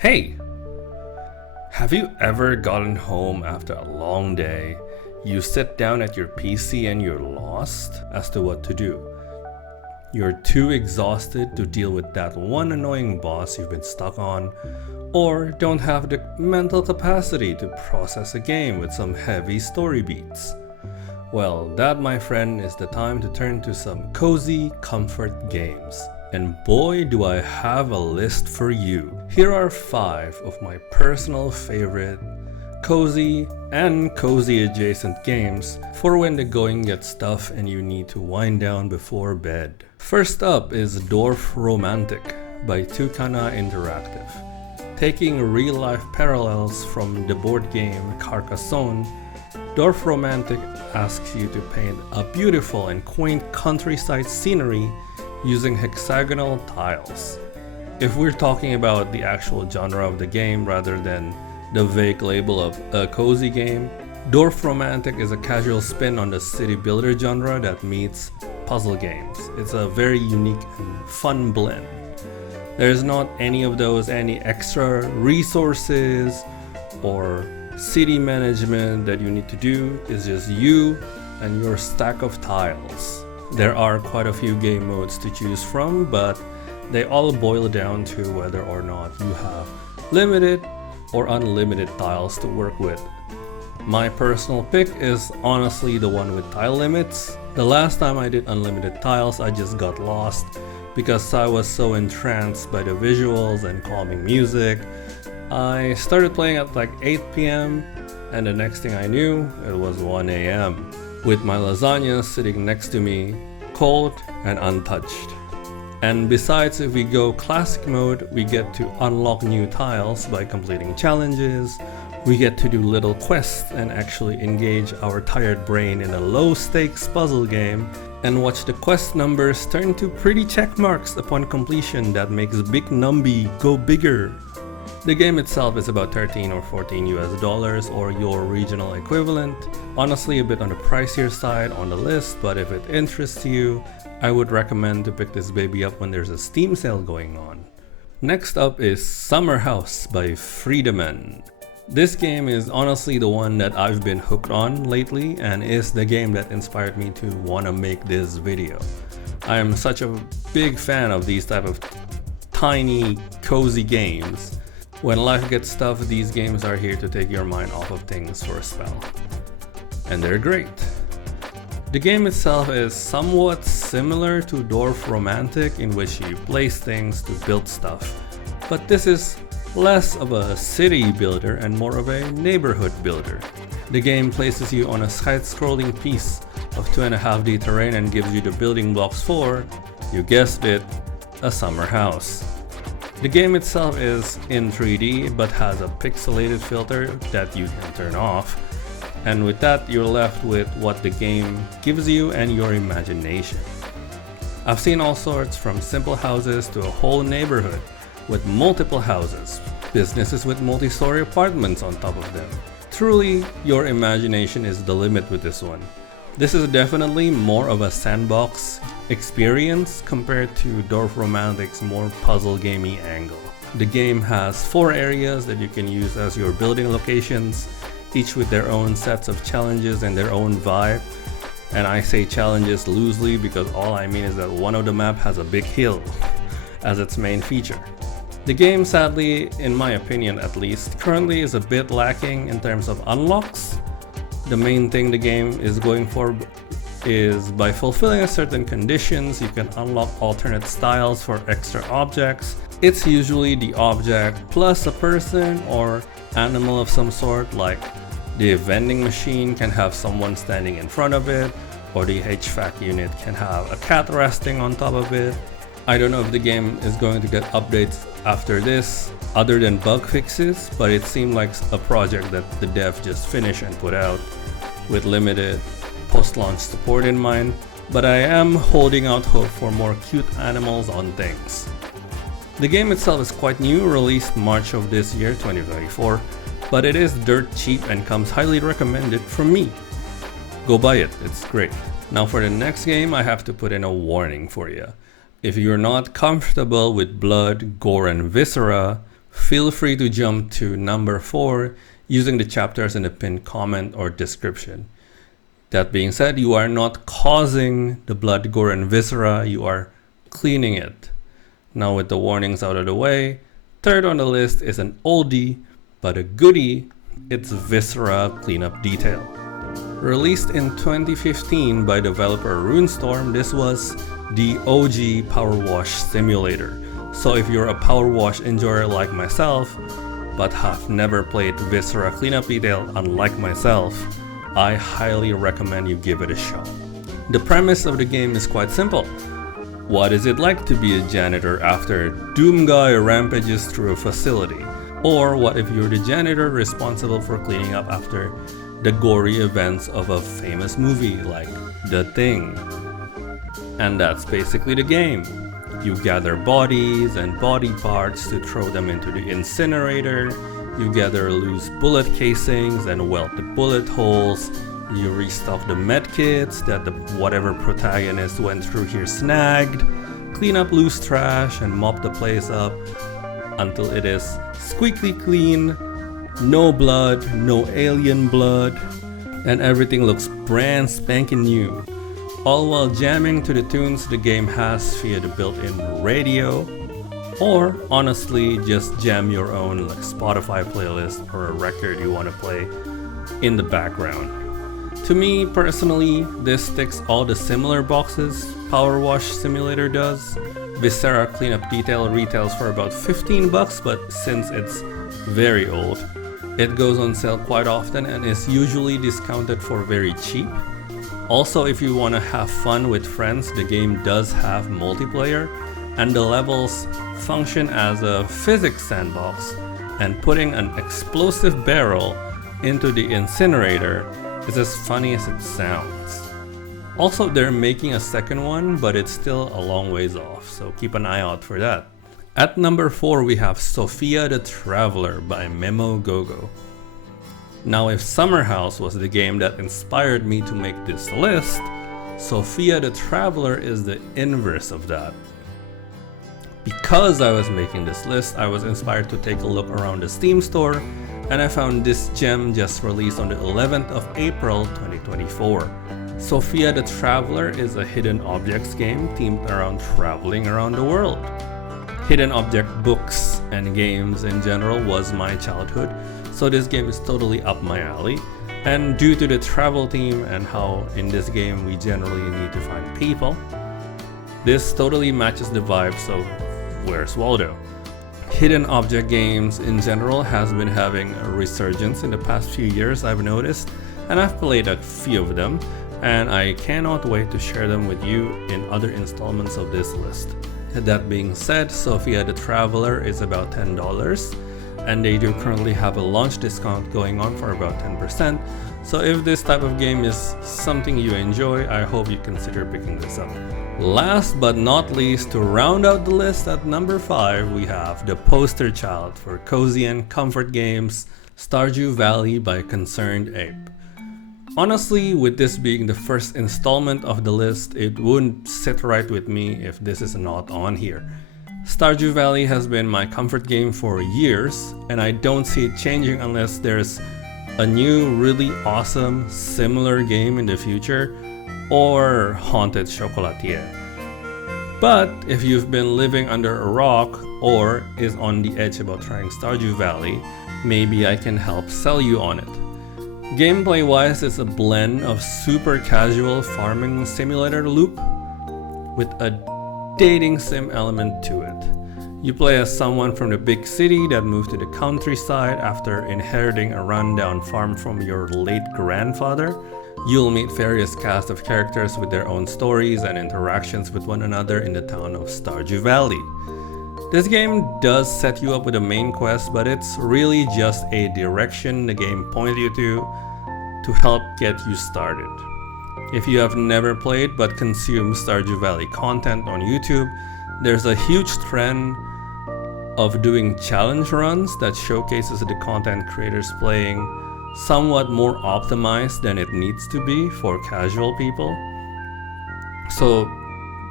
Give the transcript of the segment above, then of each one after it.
Hey, have you ever gotten home after a long day? You sit down at your PC and you're lost as to what to do. You're too exhausted to deal with that one annoying boss you've been stuck on, or don't have the mental capacity to process a game with some heavy story beats. Well, that, my friend, is the time to turn to some cozy comfort games. And boy, do I have a list for you. Here are 5 of my personal favorite cozy and cozy adjacent games for when the going gets tough and you need to wind down before bed. First up is Dorfromantik by Tucana Interactive. Taking real-life parallels from the board game Carcassonne, Dorfromantik asks you to paint a beautiful and quaint countryside scenery using hexagonal tiles. If we're talking about the actual genre of the game rather than the vague label of a cozy game, Dorfromantik is a casual spin on the city builder genre that meets puzzle games. It's a very unique and fun blend. There's not any extra resources or city management that you need to do. It's just you and your stack of tiles. There are quite a few game modes to choose from, but they all boil down to whether or not you have limited or unlimited tiles to work with. My personal pick is honestly the one with tile limits. The last time I did unlimited tiles, I just got lost because I was so entranced by the visuals and calming music. I started playing at like 8 p.m. and the next thing I knew, it was 1 a.m. with my lasagna sitting next to me, cold and untouched. And besides, if we go classic mode, we get to unlock new tiles by completing challenges. We get to do little quests and actually engage our tired brain in a low stakes puzzle game and watch the quest numbers turn to pretty check marks upon completion that makes Big Numby go bigger. The game itself is about 13 or 14 US dollars or your regional equivalent. Honestly, a bit on the pricier side on the list, but if it interests you, I would recommend to pick this baby up when there's a Steam sale going on. Next up is Summer House by Friedemann. This game is honestly the one that I've been hooked on lately and is the game that inspired me to want to make this video. I am such a big fan of these type of tiny, cozy games. When life gets tough, these games are here to take your mind off of things for a spell. And they're great. The game itself is somewhat similar to Dorfromantik, in which you place things to build stuff, but this is less of a city builder and more of a neighborhood builder. The game places you on a side-scrolling piece of 2.5D terrain and gives you the building blocks for, you guessed it, a summer house. The game itself is in 3D but has a pixelated filter that you can turn off, and with that you're left with what the game gives you and your imagination. I've seen all sorts, from simple houses to a whole neighborhood with multiple houses, businesses with multi-story apartments on top of them. Truly, your imagination is the limit with this one. This is definitely more of a sandbox experience compared to Dorfromantik's more puzzle gamey angle. The game has 4 areas that you can use as your building locations, each with their own sets of challenges and their own vibe. And I say challenges loosely because all I mean is that one of the map has a big hill as its main feature. The game, sadly, in my opinion at least, currently is a bit lacking in terms of unlocks. The main thing the game is going for is by fulfilling certain conditions, you can unlock alternate styles for extra objects. It's usually the object plus a person or animal of some sort, like the vending machine can have someone standing in front of it, or the HVAC unit can have a cat resting on top of it. I don't know if the game is going to get updates after this other than bug fixes, but it seemed like a project that the dev just finished and put out with limited post-launch support in mind, but I am holding out hope for more cute animals on things. The game itself is quite new, released March of this year, 2024, but it is dirt cheap and comes highly recommended from me. Go buy it, it's great. Now for the next game, I have to put in a warning for you. If you're not comfortable with blood, gore, and viscera, feel free to jump to number 4 using the chapters in the pinned comment or description. That being said, you are not causing the blood, gore, and viscera, you are cleaning it. Now with the warnings out of the way, third on the list is an oldie, but a goodie. It's Viscera Cleanup Detail. Released in 2015 by developer Runestorm, this was the OG Power Wash simulator. So if you're a Power Wash enjoyer like myself, but have never played Viscera Cleanup Detail unlike myself, I highly recommend you give it a shot. The premise of the game is quite simple. What is it like to be a janitor after Doom Guy rampages through a facility? Or what if you're the janitor responsible for cleaning up after the gory events of a famous movie like The Thing? And that's basically the game. You gather bodies and body parts to throw them into the incinerator. You gather loose bullet casings and weld the bullet holes. You restuff the medkits that the whatever protagonist went through here snagged. Clean up loose trash and mop the place up until it is squeaky clean, no blood, no alien blood, and everything looks brand spanking new. All while jamming to the tunes the game has via the built-in radio, or honestly just jam your own like Spotify playlist or a record you want to play in the background. To me personally, this ticks all the similar boxes Power Wash Simulator does. Viscera Cleanup Detail retails for about $15, but since it's very old, it goes on sale quite often and is usually discounted for very cheap. Also, if you want to have fun with friends, the game does have multiplayer, and the levels function as a physics sandbox, and putting an explosive barrel into the incinerator is as funny as it sounds. Also, they're making a second one, but it's still a long ways off, so keep an eye out for that. At number 4, we have Sophia the Traveler by Memo Gogo. Now, if Summer House was the game that inspired me to make this list, Sophia the Traveler is the inverse of that. Because I was making this list, I was inspired to take a look around the Steam store, and I found this gem just released on the 11th of April 2024. Sophia the Traveler is a hidden objects game themed around traveling around the world. Hidden object books and games in general was my childhood, so this game is totally up my alley. And due to the travel theme and how in this game we generally need to find people, this totally matches the vibes of Where's Waldo. Hidden object games in general has been having a resurgence in the past few years, I've noticed, and I've played a few of them, and I cannot wait to share them with you in other installments of this list. That being said, Sophia the Traveler is about $10, and they do currently have a launch discount going on for about 10%, so if this type of game is something you enjoy, I hope you consider picking this up. Last but not least, to round out the list at number 5, we have the poster child for cozy and comfort games, Stardew Valley by Concerned Ape. Honestly, with this being the first installment of the list, it wouldn't sit right with me if this is not on here. Stardew Valley has been my comfort game for years, and I don't see it changing unless there's a new really awesome similar game in the future, or Haunted Chocolatier. But if you've been living under a rock or is on the edge about trying Stardew Valley, maybe I can help sell you on it. Gameplay wise, it's a blend of super casual farming simulator loop with a dating sim element to it. You play as someone from the big city that moved to the countryside after inheriting a rundown farm from your late grandfather. You'll meet various cast of characters with their own stories and interactions with one another in the town of Stardew Valley. This game does set you up with a main quest, but it's really just a direction the game points you to help get you started. If you have never played but consumed Stardew Valley content on YouTube, there's a huge trend of doing challenge runs that showcases the content creators playing somewhat more optimized than it needs to be for casual people. So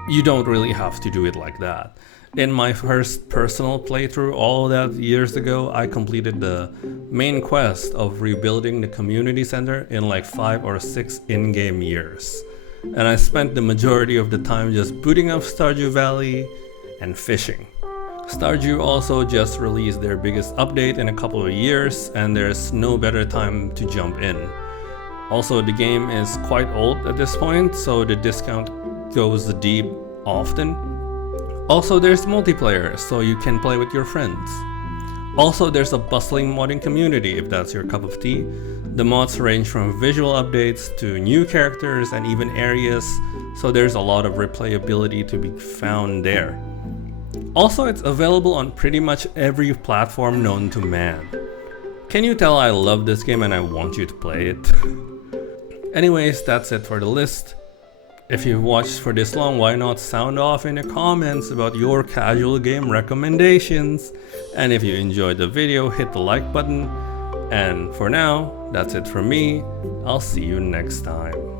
you don't really have to do it like that. In my first personal playthrough all that years ago, I completed the main quest of rebuilding the community center in like 5 or 6 in-game years. And I spent the majority of the time just booting up Stardew Valley and fishing. Stardew also just released their biggest update in a couple of years, and there's no better time to jump in. Also, the game is quite old at this point, so the discount goes deep often. Also, there's multiplayer, so you can play with your friends. Also, there's a bustling modding community if that's your cup of tea. The mods range from visual updates to new characters and even areas, so there's a lot of replayability to be found there. Also, it's available on pretty much every platform known to man. Can you tell I love this game and I want you to play it? Anyways, that's it for the list. If you've watched for this long, why not sound off in the comments about your casual game recommendations? And if you enjoyed the video, hit the like button. And for now, that's it from me. I'll see you next time.